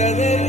อ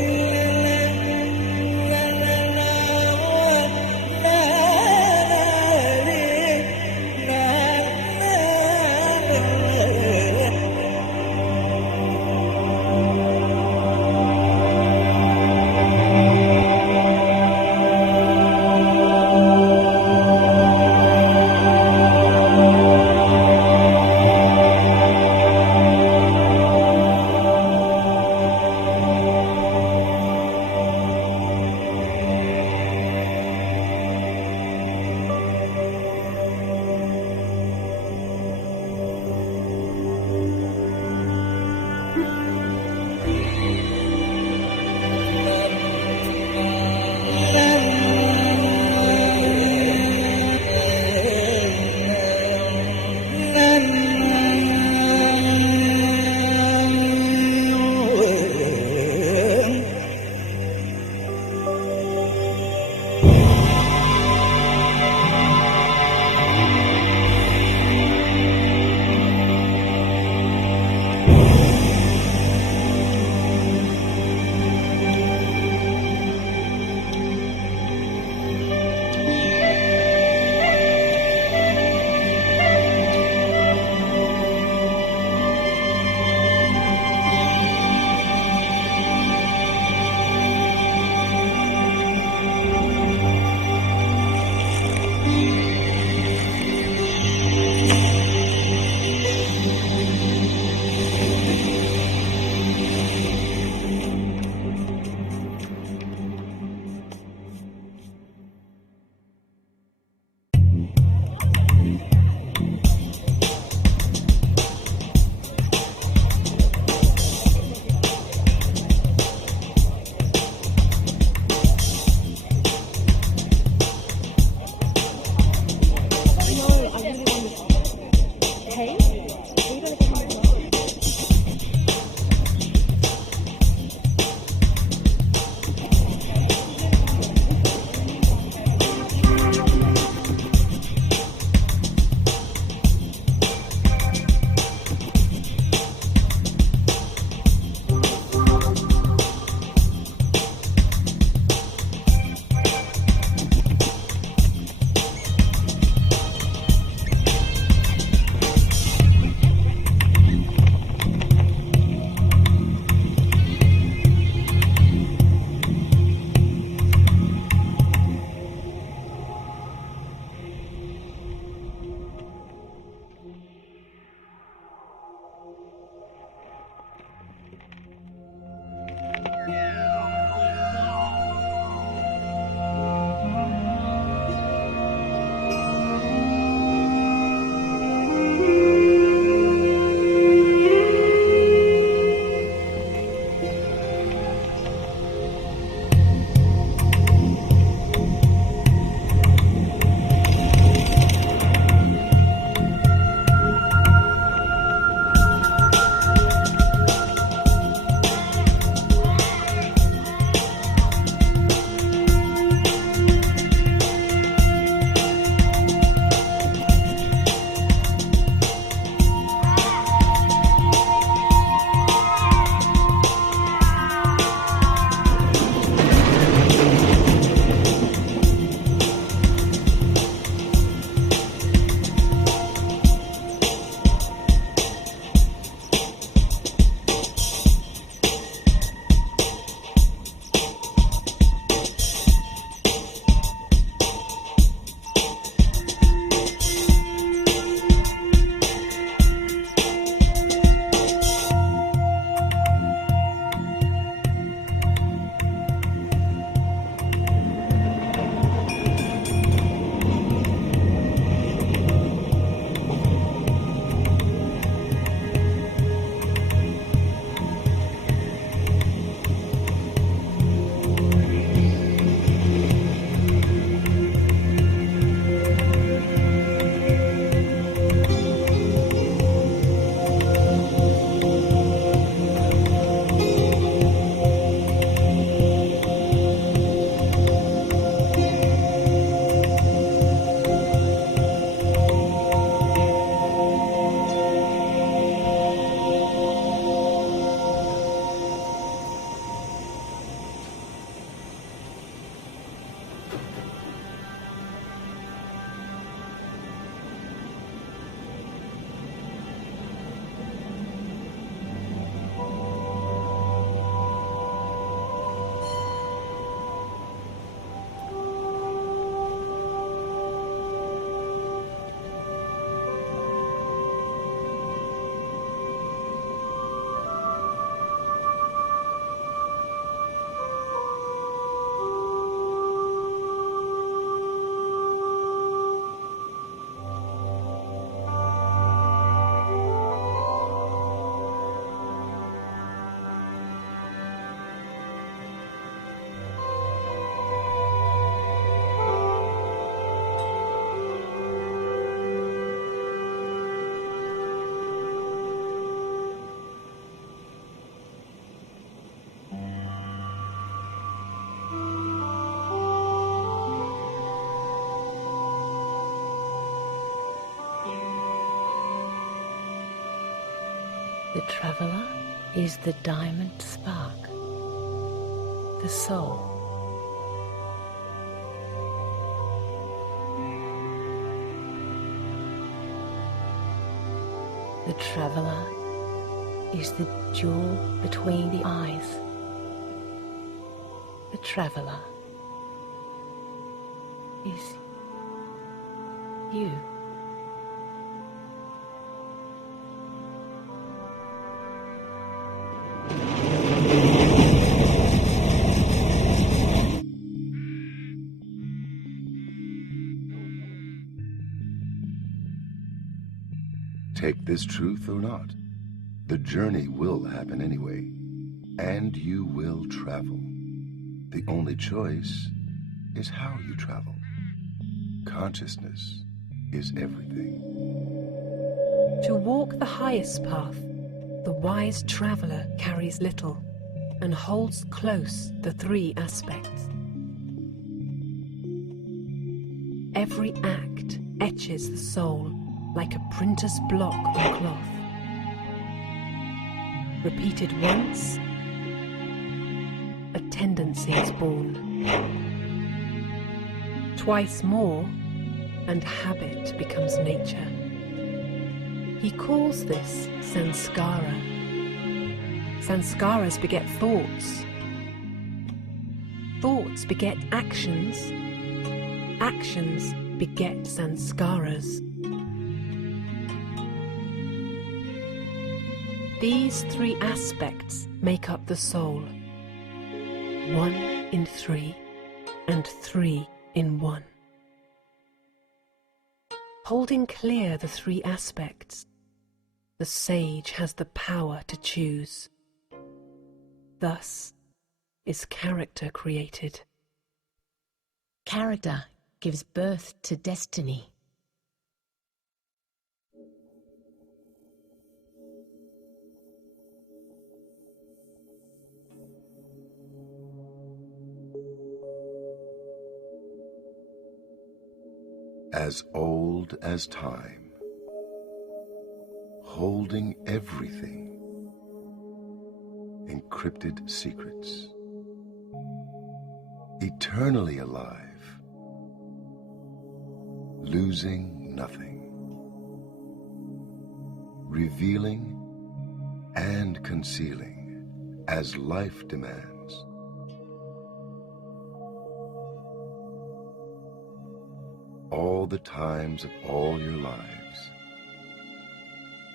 The traveler is the diamond spark, the soul. The traveler is the jewel between the eyes. The traveler is you. Take this truth or not, the journey will happen anyway, and you will travel. The only choice is how you travel. Consciousness is everything. To walk the highest path, the wise traveler carries little and holds close the three aspects. Every act etches the soul like a printer's block on cloth. Repeated once, a tendency is born. Twice more, and habit becomes nature. He calls this sanskara. Sanskaras beget thoughts. Thoughts beget actions. Actions beget sanskaras. These three aspects make up the soul. 1 in 3 and 3 in 1. Holding clear the three aspects, the sage has the power to choose. Thus is character created. Character gives birth to destiny. As old as time, holding everything, encrypted secrets, eternally alive, losing nothing, revealing and concealing as life demands. All the times of all your lives,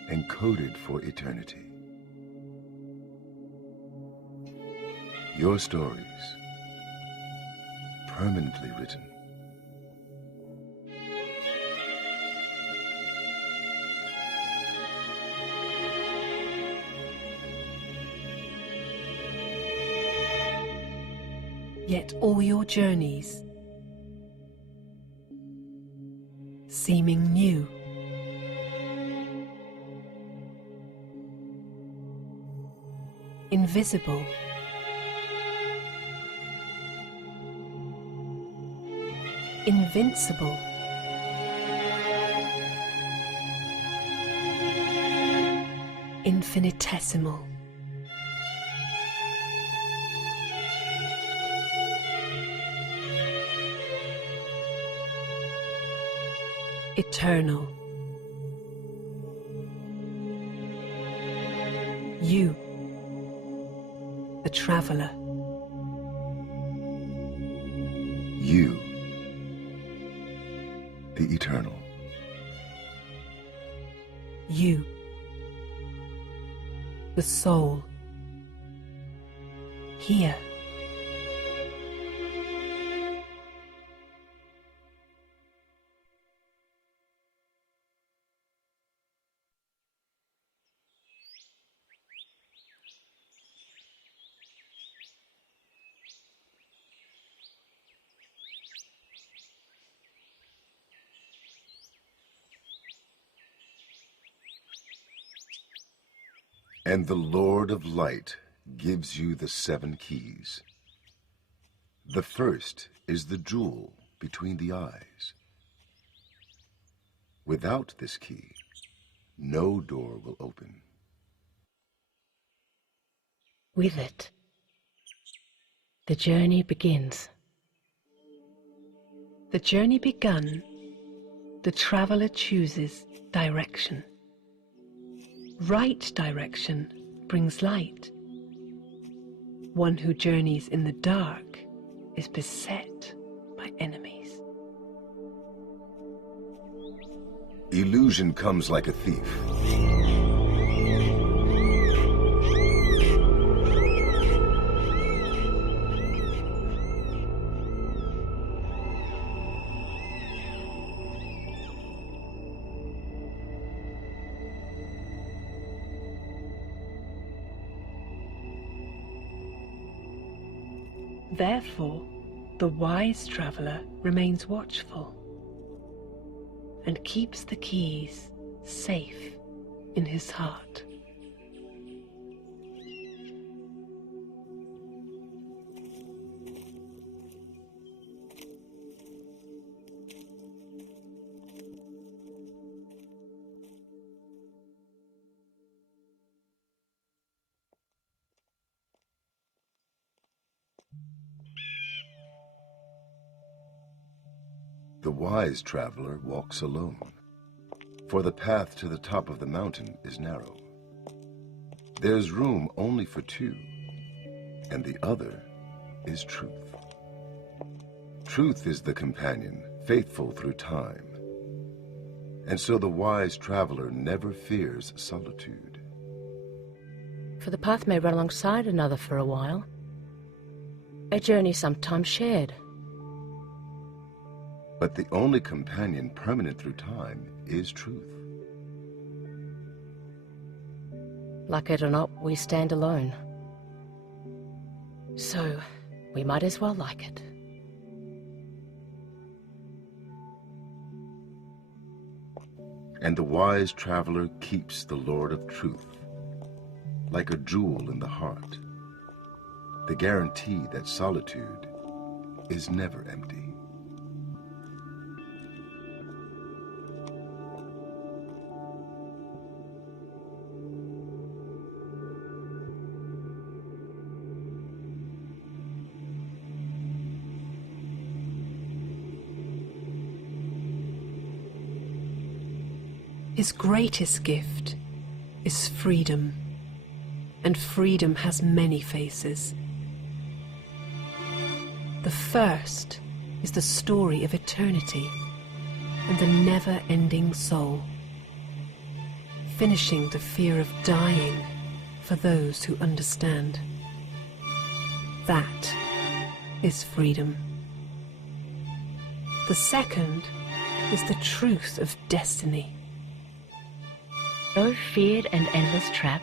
encoded for eternity. Your stories, permanently written. Yet all your journeys, seeming new, invisible, invincible, infinitesimal. Eternal. You, the traveler. You, the eternal. You, the soul. Here. And the Lord of Light gives you the 7 keys. The first is the jewel between the eyes. Without this key, no door will open. With it, the journey begins. The journey begun, the traveller chooses direction. Right direction brings light. One who journeys in the dark is beset by enemies. Illusion comes like a thief. Therefore, the wise traveller remains watchful and keeps the keys safe in his heart. The wise traveler walks alone, for the path to the top of the mountain is narrow. There's room only for two, and the other is truth. Truth is the companion, faithful through time, and so the wise traveler never fears solitude. For the path may run alongside another for a while, a journey sometimes shared. But the only companion permanent through time is truth. Like it or not, we stand alone. So, we might as well like it. And the wise traveler keeps the Lord of Truth, like a jewel in the heart, the guarantee that solitude is never empty. His greatest gift is freedom, and freedom has many faces. The first is the story of eternity and the never-ending soul, finishing the fear of dying for those who understand. That is freedom. The second is the truth of destiny. Though feared and endless trap,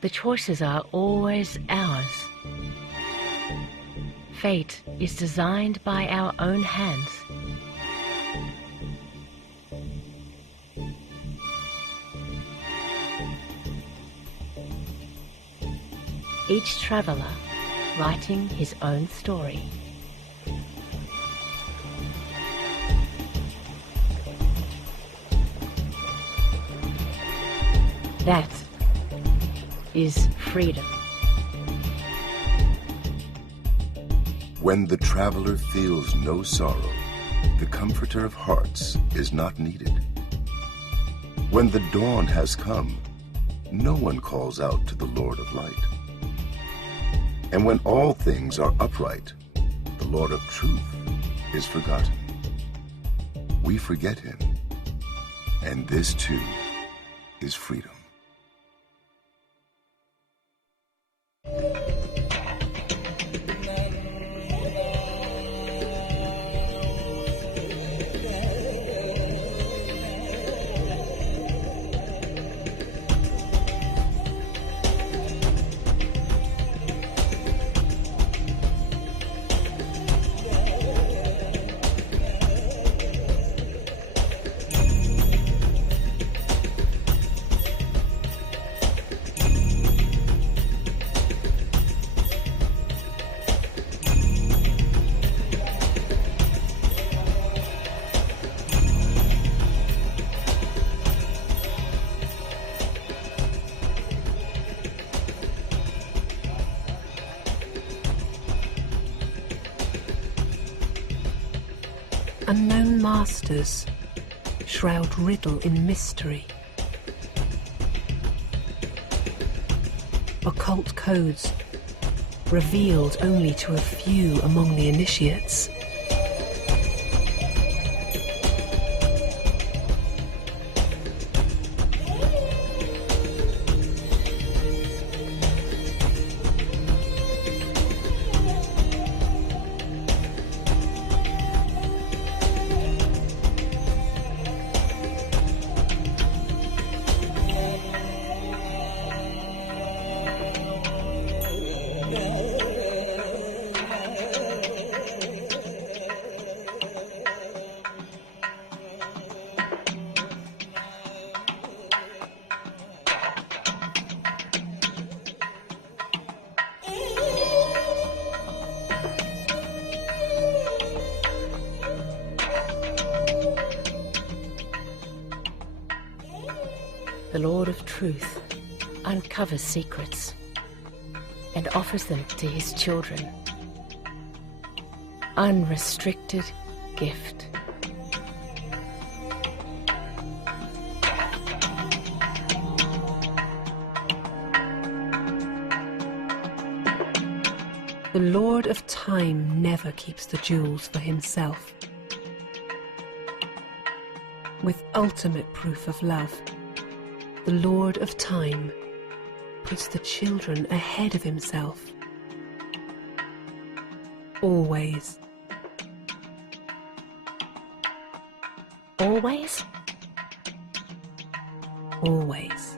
the choices are always ours. Fate is designed by our own hands. Each traveller writing his own story. That is freedom. When the traveler feels no sorrow, the comforter of hearts is not needed. When the dawn has come, no one calls out to the Lord of Light. And when all things are upright, the Lord of Truth is forgotten. We forget him, and this too is freedom. Unknown masters shroud riddle in mystery. Occult codes revealed only to a few among the initiates. The Lord of Truth uncovers secrets and offers them to his children. Unrestricted gift. The Lord of Time never keeps the jewels for himself. With ultimate proof of love, the Lord of Time puts the children ahead of himself. Always. Always? Always.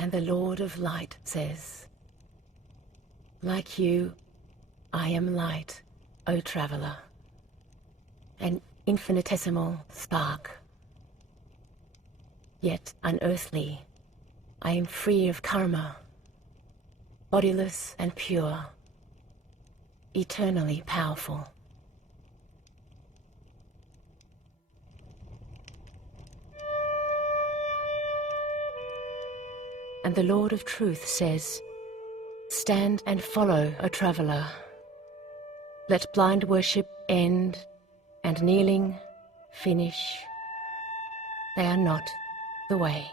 And the Lord of Light says, like you, I am light, O traveler, an infinitesimal spark. Yet unearthly, I am free of karma, bodiless and pure, eternally powerful. And the Lord of Truth says, stand and follow, O traveler. Let blind worship end and kneeling finish. They are not the way.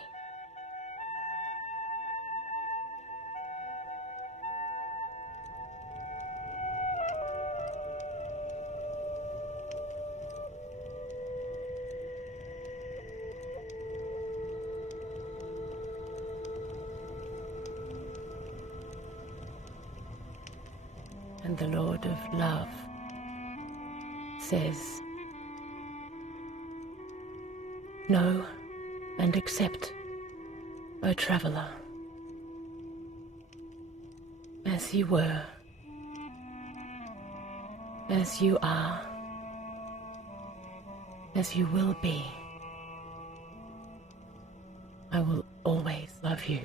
And the Lord of Love says, know and accept, O traveler, as you were, as you are, as you will be. I will always love you.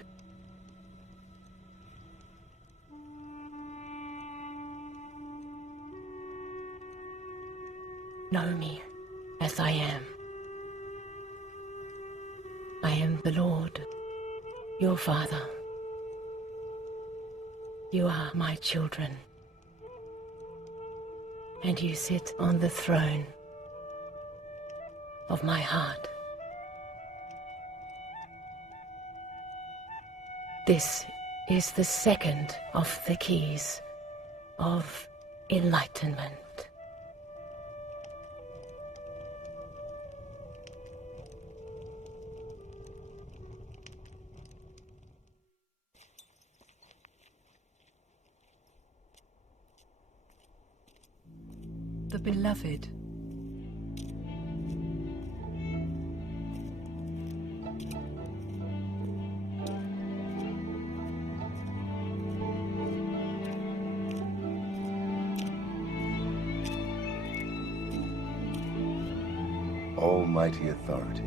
Know me as I am. I am the Lord, your Father. You are my children, and you sit on the throne of my heart. This is the second of the keys of enlightenment. the beloved. Almighty authority.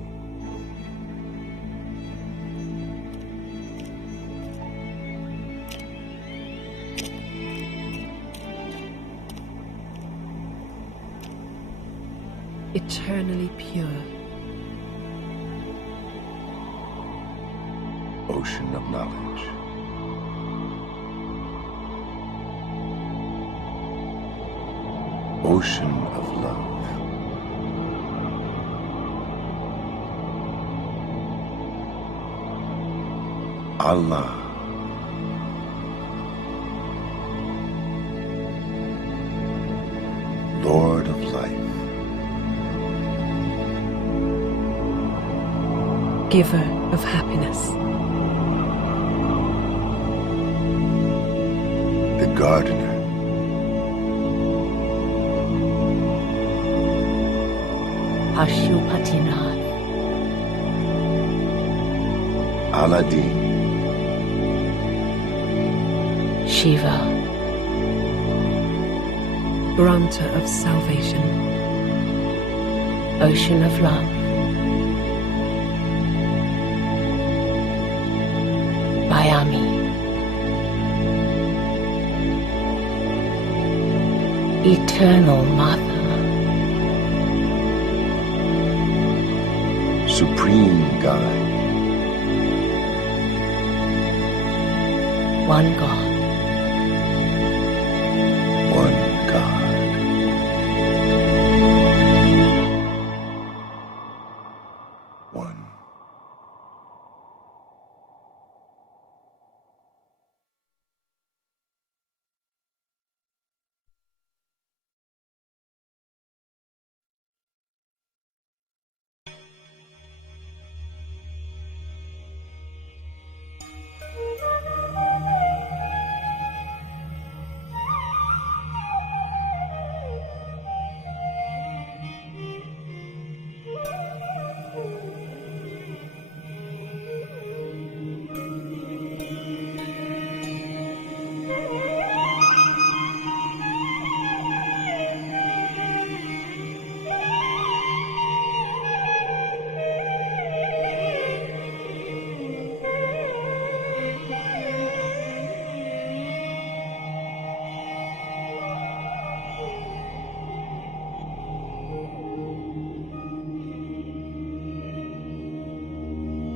Eternally pure. Ocean of knowledge. Ocean of love. Allah. Lord of life. Giver of happiness. The gardener. Pashupatinath. Aladdin. Shiva. Granter of salvation. Ocean of love. Bayami. Eternal Mother. Supreme Guide. One God. One God. One.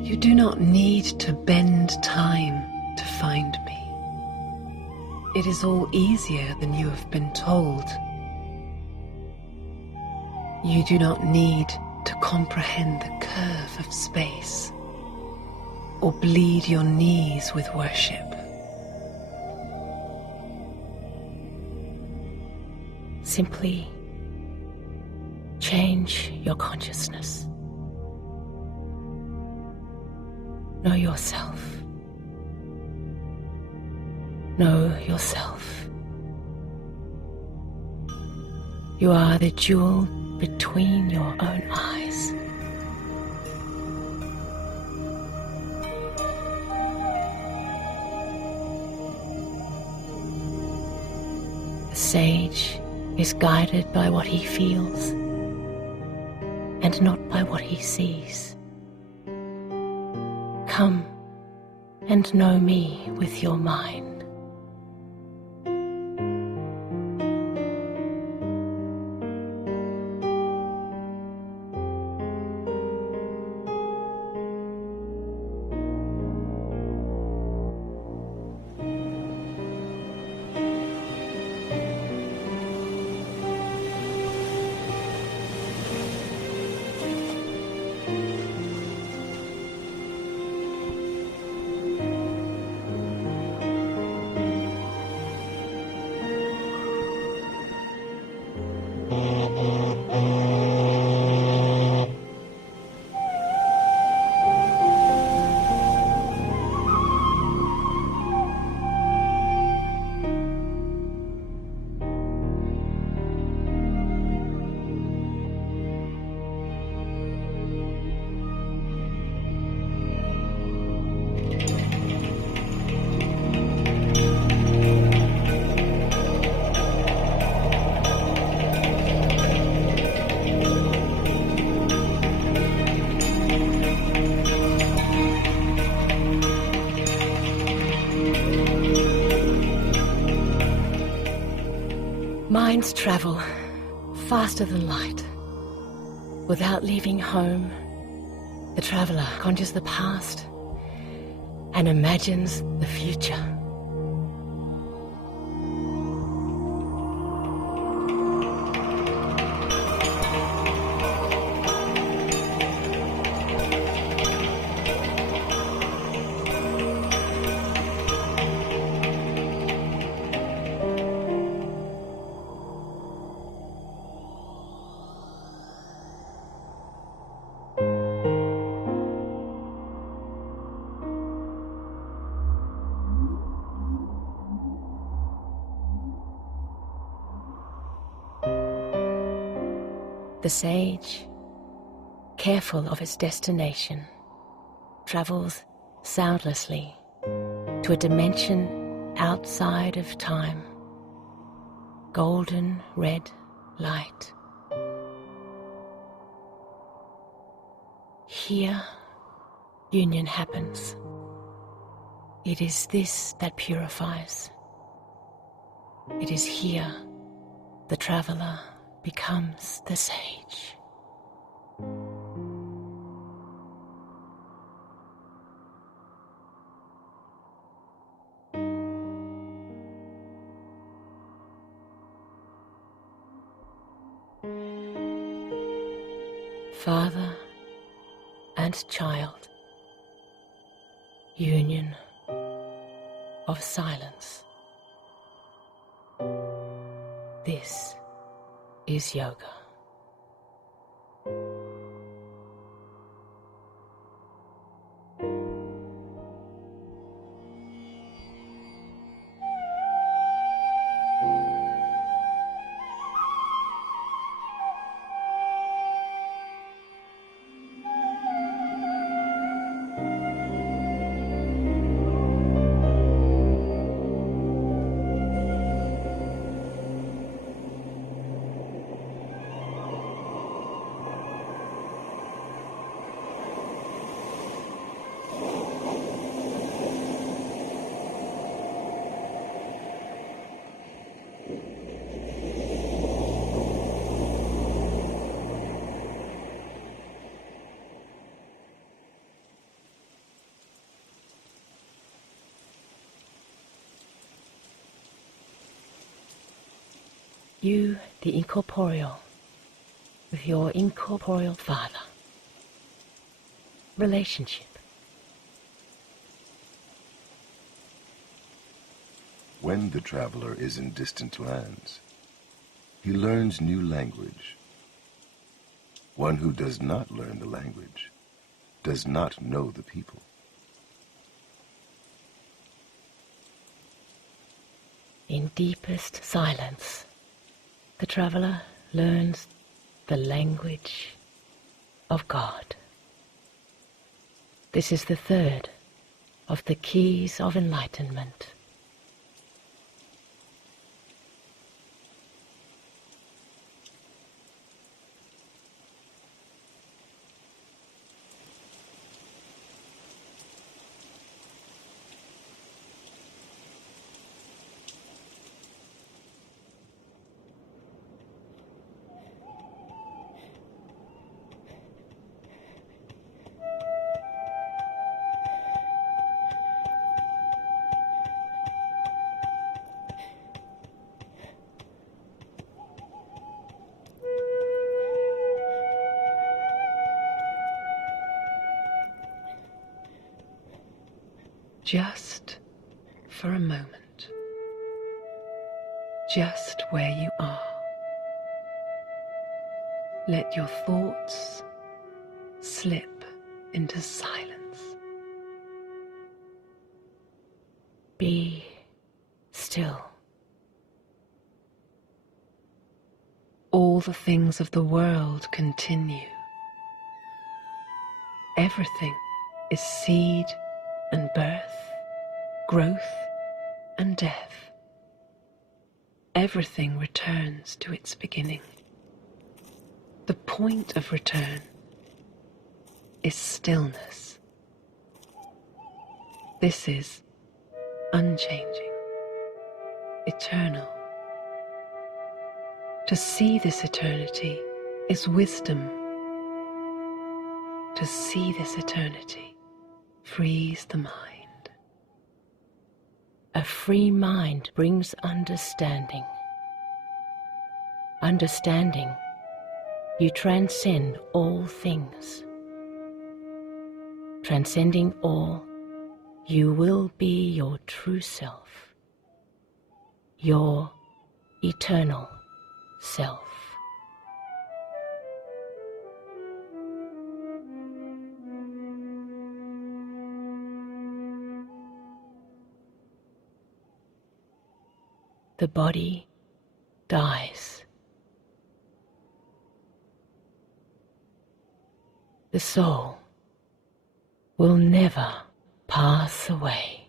You do not need to bend time to find me. It is all easier than you have been told. You do not need to comprehend the curve of space or bleed your knees with worship. Simply change your consciousness. Know yourself. Know yourself. You are the jewel between your own eyes. The sage is guided by what he feels and not by what he sees. Come and know me with your mind. minds travel faster than light. Without leaving home, the traveler conjures the past and imagines the future. The sage, careful of its destination, travels soundlessly to a dimension outside of time. Golden red light. Here, union happens. It is this that purifies. It is here the traveler becomes the sage. Father and child, union of silence. This is yoga. You, the incorporeal, with your incorporeal father. Relationship. When the traveler is in distant lands, he learns new language. One who does not learn the language does not know the people. In deepest silence, the traveler learns the language of God. This is the third of the keys of enlightenment. Just for a moment, just where you are, let your thoughts slip into silence. Be still. All the things of the world continue. Everything is seed and birth, growth and death. Everything returns to its beginning. The point of return is stillness. This is unchanging, eternal, To see this eternity is wisdom. To see this eternity frees the mind. A free mind brings understanding. Understanding, you transcend all things. Transcending all, you will be your true self, your eternal self. The body dies. The soul will never pass away.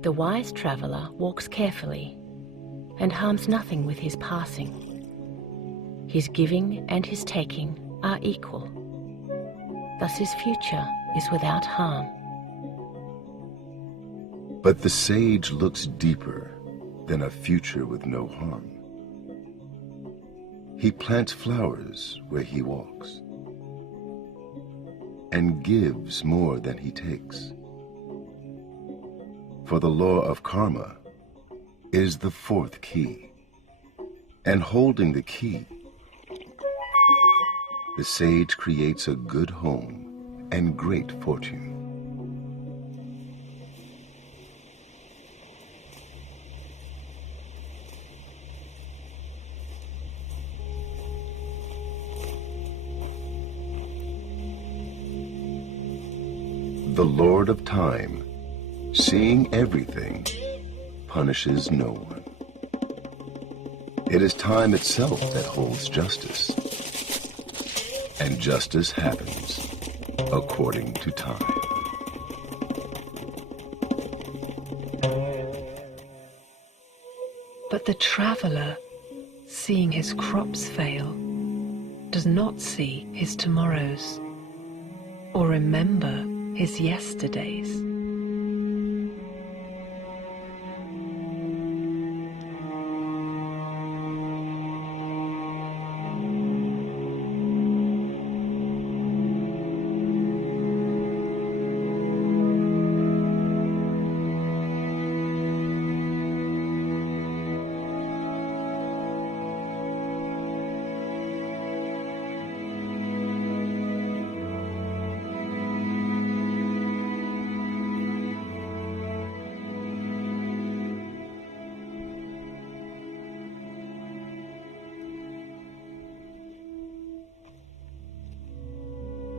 The wise traveller walks carefully and harms nothing with his passing. His giving and his taking are equal. Thus his future is without harm. But the sage looks deeper than a future with no harm. He plants flowers where he walks and gives more than he takes. For the law of karma is the fourth key, and holding the key, the sage creates a good home and great fortune. The Lord of Time, seeing everything, punishes no one. It is time itself that holds justice, and justice happens according to time. But the traveller, seeing his crops fail, does not see his tomorrows or remember his yesterdays.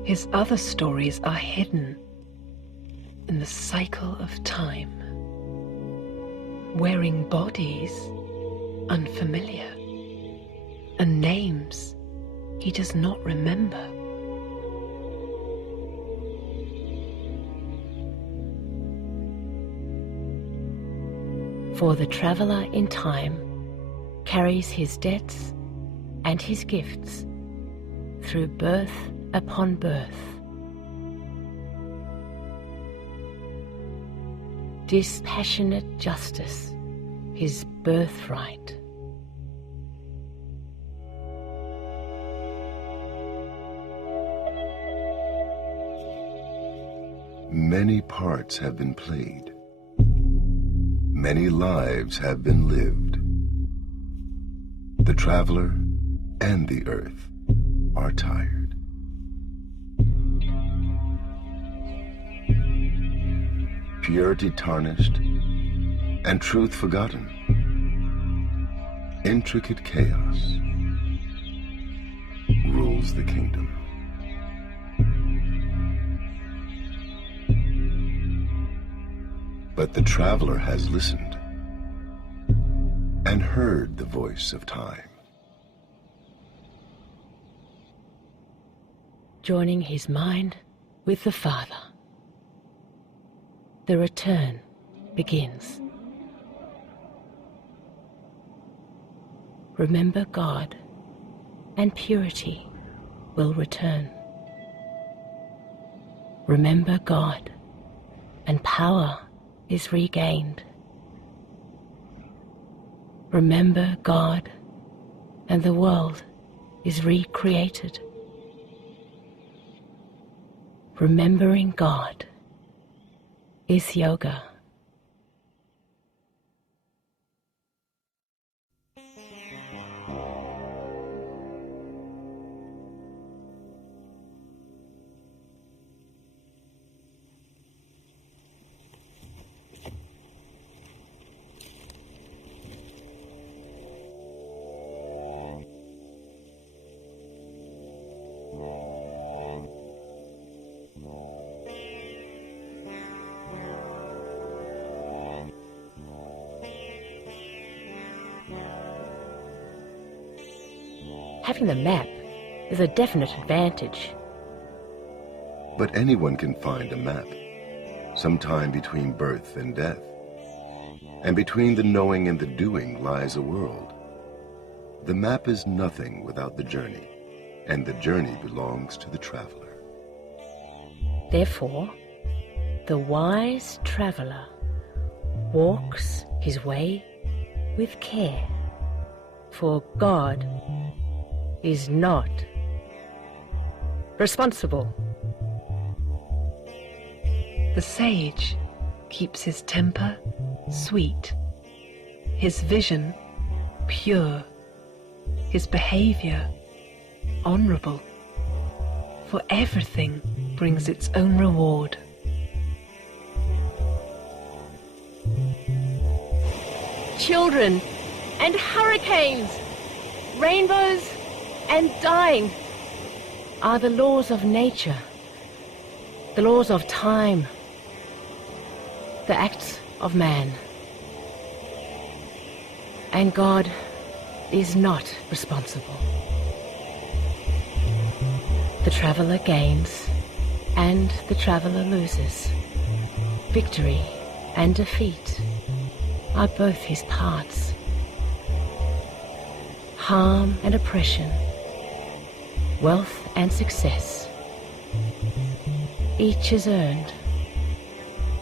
His other stories are hidden in the cycle of time, wearing bodies unfamiliar and names he does not remember. For the traveller in time carries his debts and his gifts through birth upon birth. Dispassionate justice, his birthright. Many parts have been played. Many lives have been lived. The traveler and the earth are tired. Purity tarnished and truth forgotten. Intricate chaos rules the kingdom. But the traveler has listened and heard the voice of time. Joining his mind with the Father, the return begins. Remember God, and purity will return. Remember God, and power is regained. Remember God, and the world is recreated. Remembering God is yoga. Having the map is a definite advantage. But anyone can find a map, sometime between birth and death. And between the knowing and the doing lies a world. The map is nothing without the journey, and the journey belongs to the traveler. Therefore, the wise traveler walks his way with care, for God is not responsible. The sage keeps his temper sweet, his vision pure, his behavior honorable, for everything brings its own reward. Children and hurricanes, rainbows and dying are the laws of nature, the laws of time, the acts of man. And God is not responsible. The traveler gains and the traveler loses. Victory and defeat are both his parts. Harm and oppression, wealth and success, each is earned,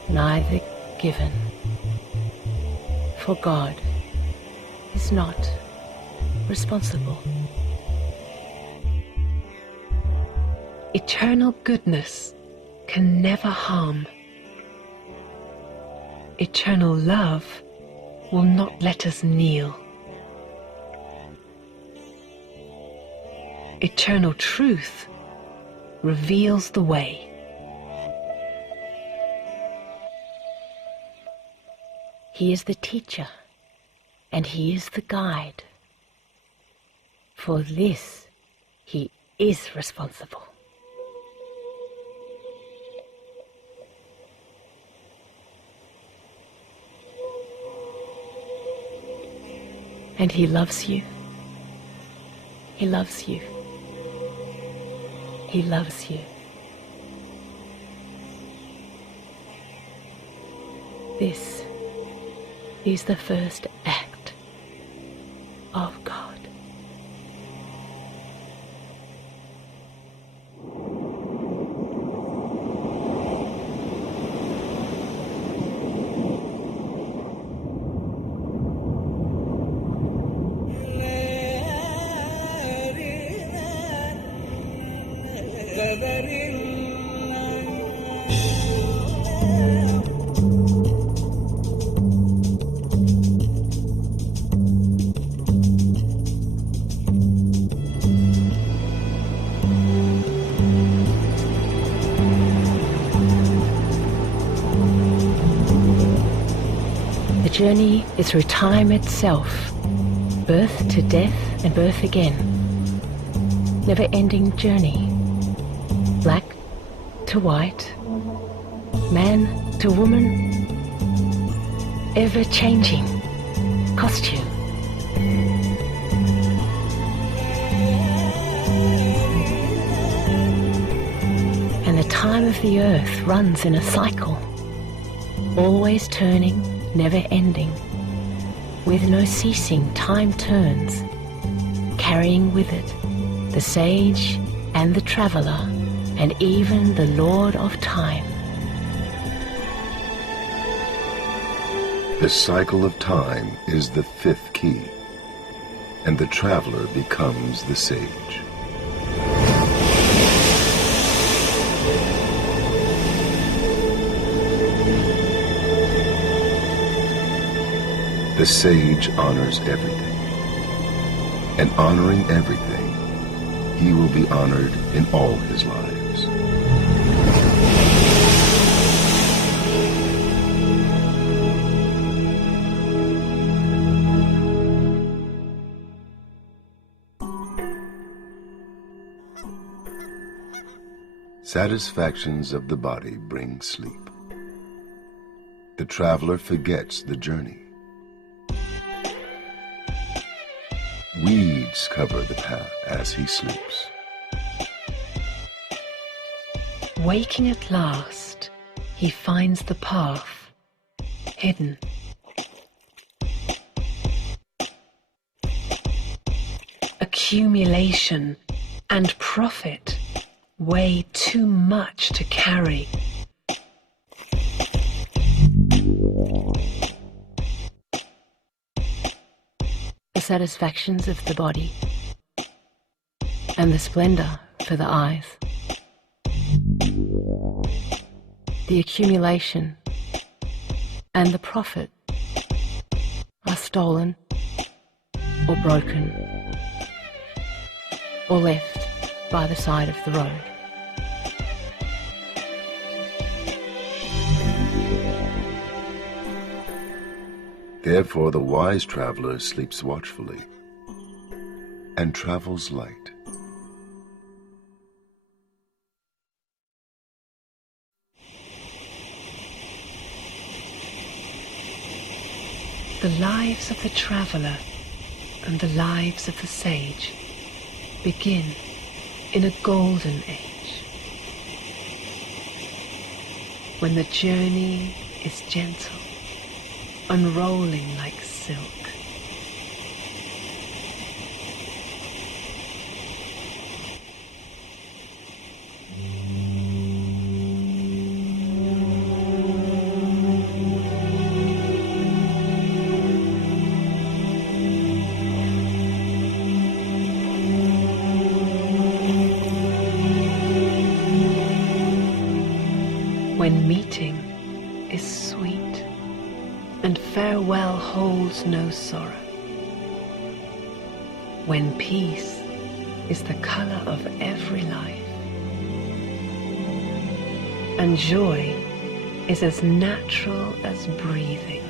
neither given. For God is not responsible. Eternal goodness can never harm. Eternal love will not let us kneel. Eternal truth reveals the way. He is the teacher, and he is the guide. For this, he is responsible. And he loves you. He loves you. He loves you. This is the first act of God. The journey is through time itself, Birth to death and birth again. Never-ending journey. Black to white. Man to woman. Ever-changing costume. And the time of the earth runs in a cycle, always turning, never ending. With no ceasing, time turns, carrying with it the sage and the traveller, and even the Lord of Time. The cycle of time is the fifth key, and the traveler becomes the sage. The sage honors everything, and honoring everything, he will be honored in all his lives. Satisfactions of the body bring sleep. The traveler forgets the journey. Weeds cover the path as he sleeps. Waking at last, he finds the path hidden. Accumulation and profit weigh too much to carry. The satisfactions of the body and the splendor for the eyes. The accumulation and the profit are stolen or broken or left by the side of the road. Therefore the wise traveler sleeps watchfully and travels light. The lives of the traveller and the lives of the sage begin in a golden age, when the journey is gentle, unrolling like silk. When meeting is sweet and farewell holds no sorrow, when peace is the colour of every life, and joy is as natural as breathing.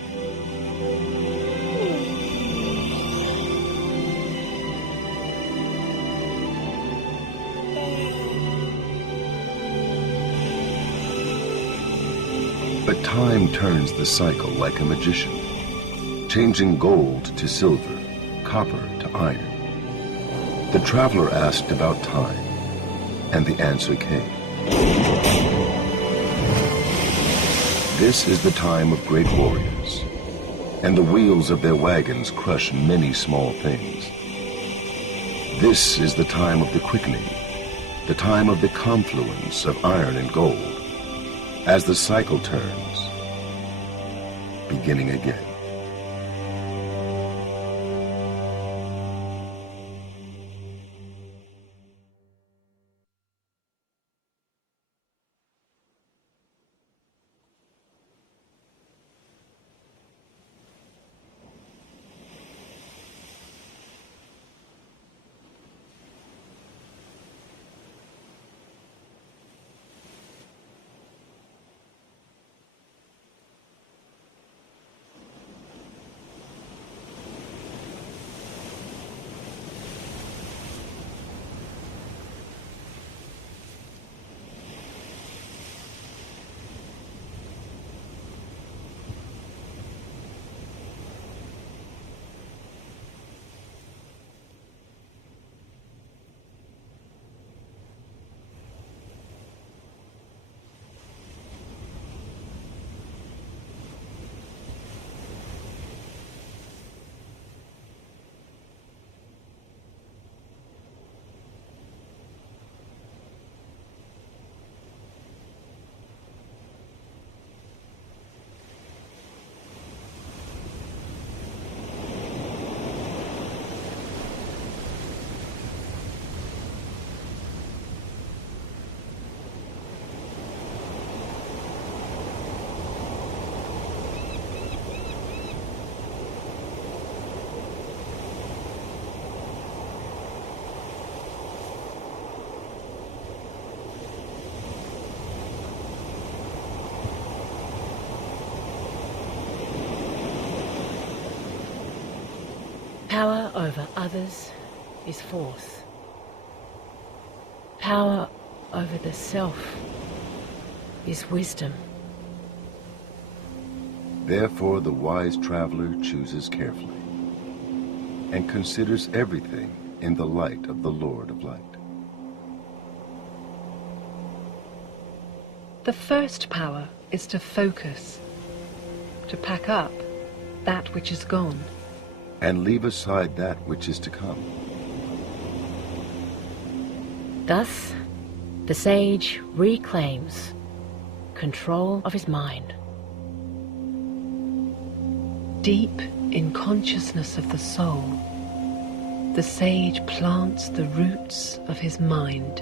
But time turns the cycle like a magician, changing gold to silver, copper to iron. The traveler asked about time, and the answer came. This is the time of great warriors, and the wheels of their wagons crush many small things. This is the time of the quickening, the time of the confluence of iron and gold, as the cycle turns, beginning again. Power over others is force. Power over the self is wisdom. Therefore the wise traveler chooses carefully and considers everything in the light of the Lord of Light. The first power is to focus, to pack up that which is gone, And leave aside that which is to come. Thus, the sage reclaims control of his mind. Deep in consciousness of the soul, the sage plants the roots of his mind.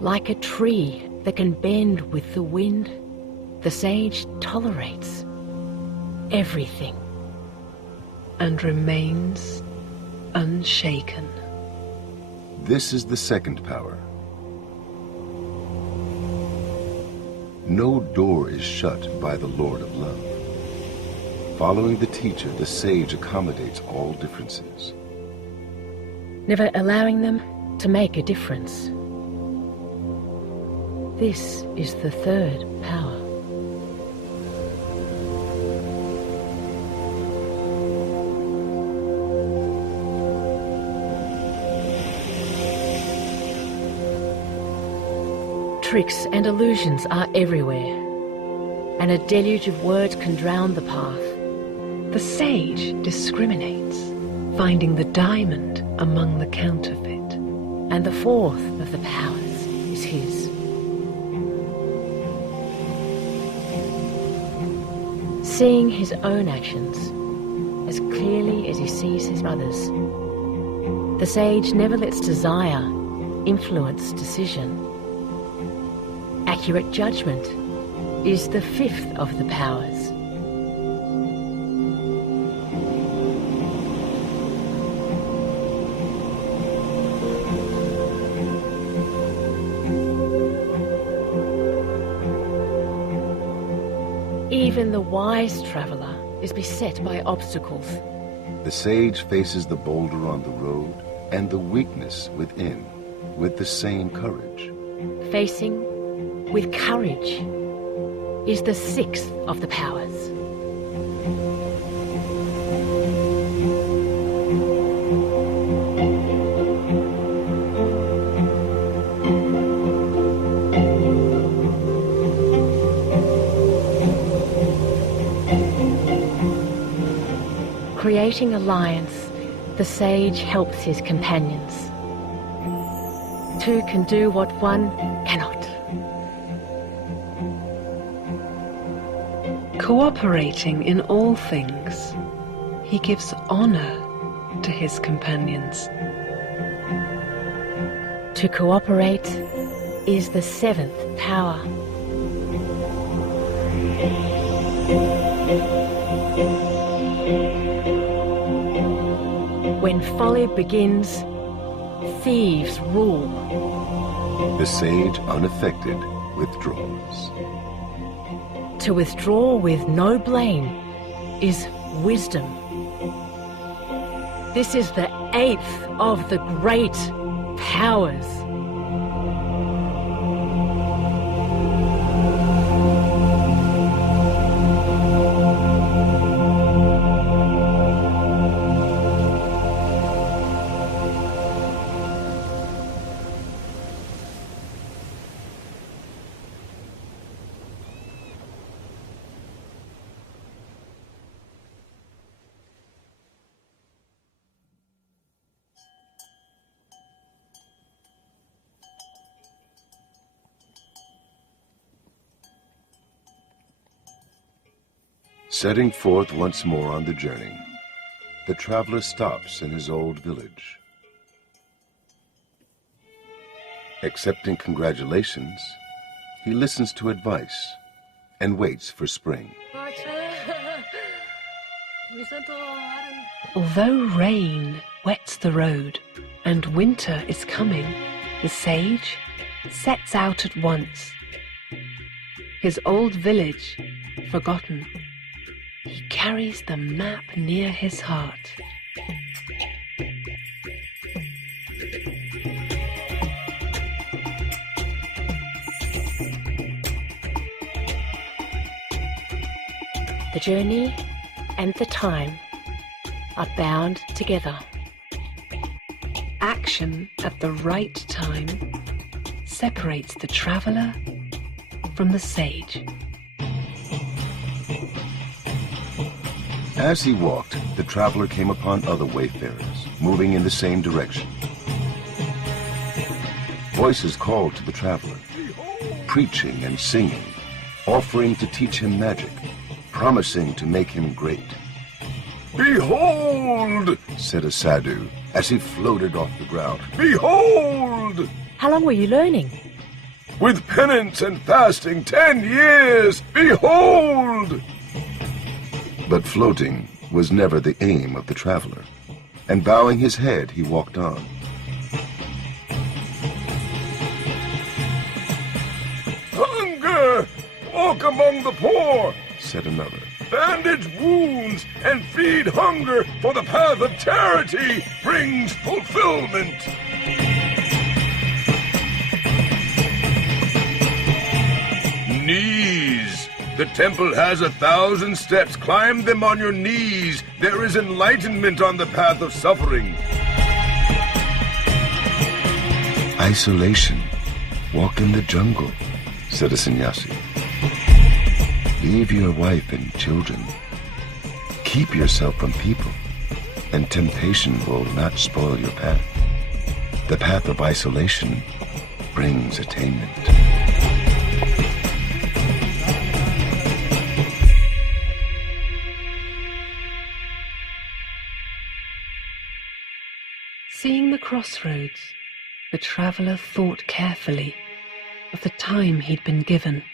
Like a tree that can bend with the wind, the sage tolerates everything and remains unshaken. This is the second power. No door is shut by the Lord of Love. Following the teacher, the sage accommodates all differences, never allowing them to make a difference. This is the third power. Tricks and illusions are everywhere, and a deluge of words can drown the path. The sage discriminates, finding the diamond among the counterfeit. And the fourth of the powers is his. Seeing his own actions as clearly as he sees his brothers, the sage never lets desire influence decision. Accurate judgment is the fifth of the powers. Even the wise traveler is beset by obstacles. The sage faces the boulder on the road and the weakness within with the same courage. Facing with courage is the sixth of the powers. Creating alliance, the sage helps his companions. Two can do what one cannot. Cooperating in all things, he gives honor to his companions. To cooperate is the seventh power. When folly begins, thieves rule. The sage, unaffected, withdraws. To withdraw with no blame is wisdom. This is the eighth of the great powers. Setting forth once more on the journey, the traveler stops in his old village. Accepting congratulations, he listens to advice and waits for spring. Although rain wets the road and winter is coming, the sage sets out at once. His old village forgotten, he carries the map near his heart. The journey and the time are bound together. Action at the right time separates the traveler from the sage. As he walked, the traveler came upon other wayfarers, moving in the same direction. Voices called to the traveler, preaching and singing, offering to teach him magic, promising to make him great. "Behold," said a sadhu, as he floated off the ground. "Behold!" How long were you learning? "With penance and fasting 10 years! Behold!" But floating was never the aim of the traveler, and bowing his head, he walked on. "Hunger! Walk among the poor," said another. "Bandage wounds and feed hunger, for the path of charity brings fulfillment." "Knees! The temple has 1,000 steps. Climb them on your knees. There is enlightenment on the path of suffering." "Isolation. Walk in the jungle," said a sannyasi. "Leave your wife and children. Keep yourself from people, and temptation will not spoil your path. The path of isolation brings attainment." Seeing the crossroads, the traveller thought carefully of the time he'd been given.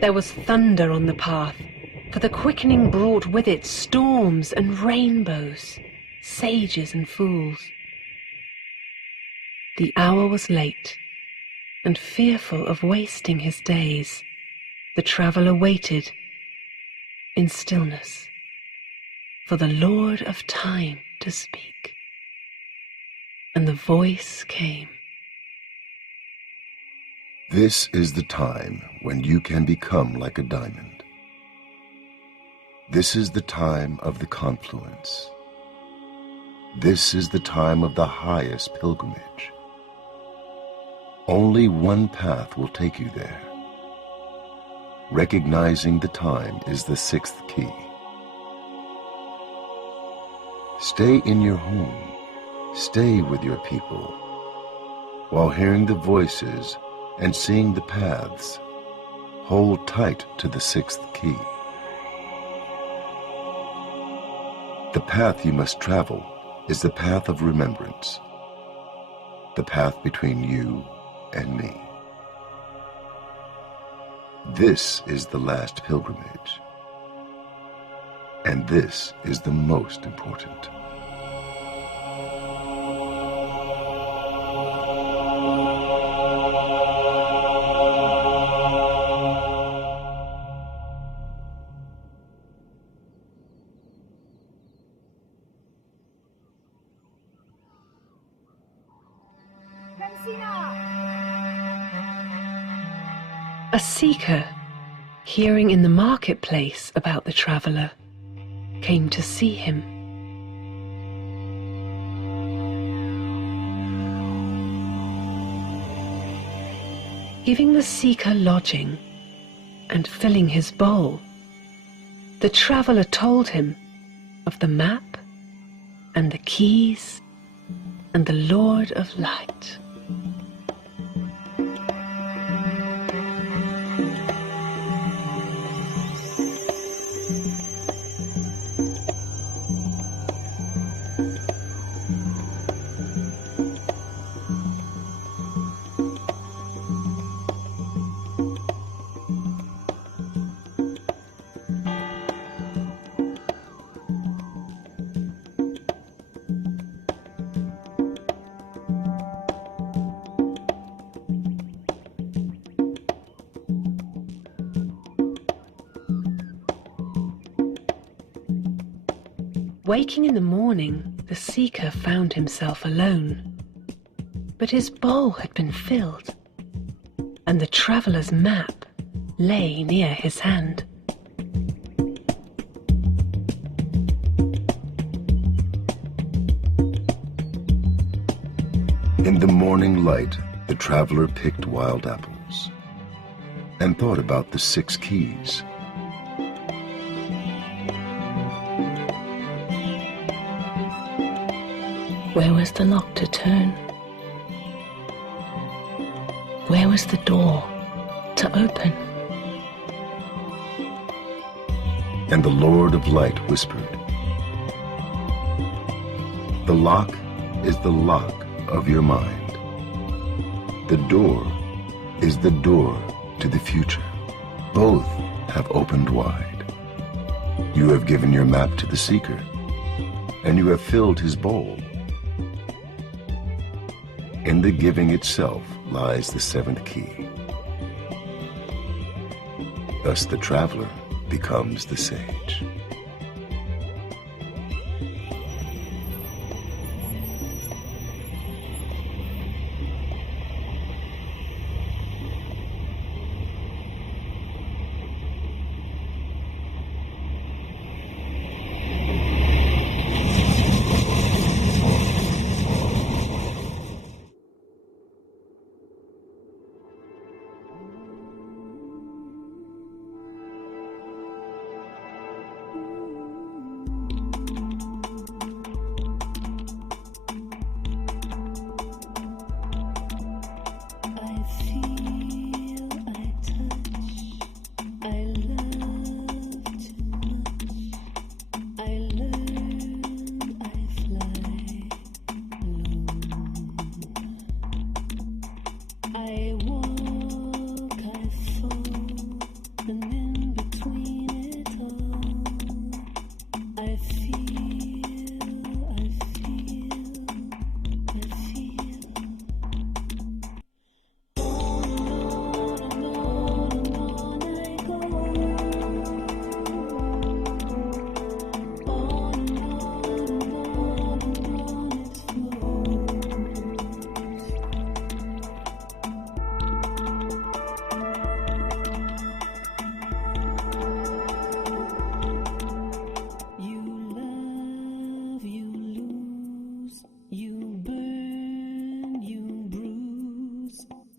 There was thunder on the path, for the quickening brought with it storms and rainbows, sages and fools. The hour was late, and fearful of wasting his days, the traveller waited in stillness for the Lord of Time to speak. And the voice came. "This is the time when you can become like a diamond. This is the time of the confluence. This is the time of the highest pilgrimage. Only one path will take you there. Recognizing the time is the 6th key. Stay in your home, stay with your people, while hearing the voices and seeing the paths. Hold tight to the 6th key. The path you must travel is the path of remembrance, the path between you and me. This is the last pilgrimage, and this is the most important." A seeker, hearing in the marketplace about the traveller, came to see him. Giving the seeker lodging and filling his bowl, the traveller told him of the map and the keys and the Lord of Light. Waking in the morning, the seeker found himself alone. But his bowl had been filled, and the traveller's map lay near his hand. In the morning light, the traveler picked wild apples and thought about the 6 keys. Where was the lock to turn? Where was the door to open? And the Lord of Light whispered, "The lock is the lock of your mind. The door is the door to the future. Both have opened wide. You have given your map to the seeker, and you have filled his bowl. In the giving itself lies the 7th key. Thus the traveler becomes the sage."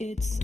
It's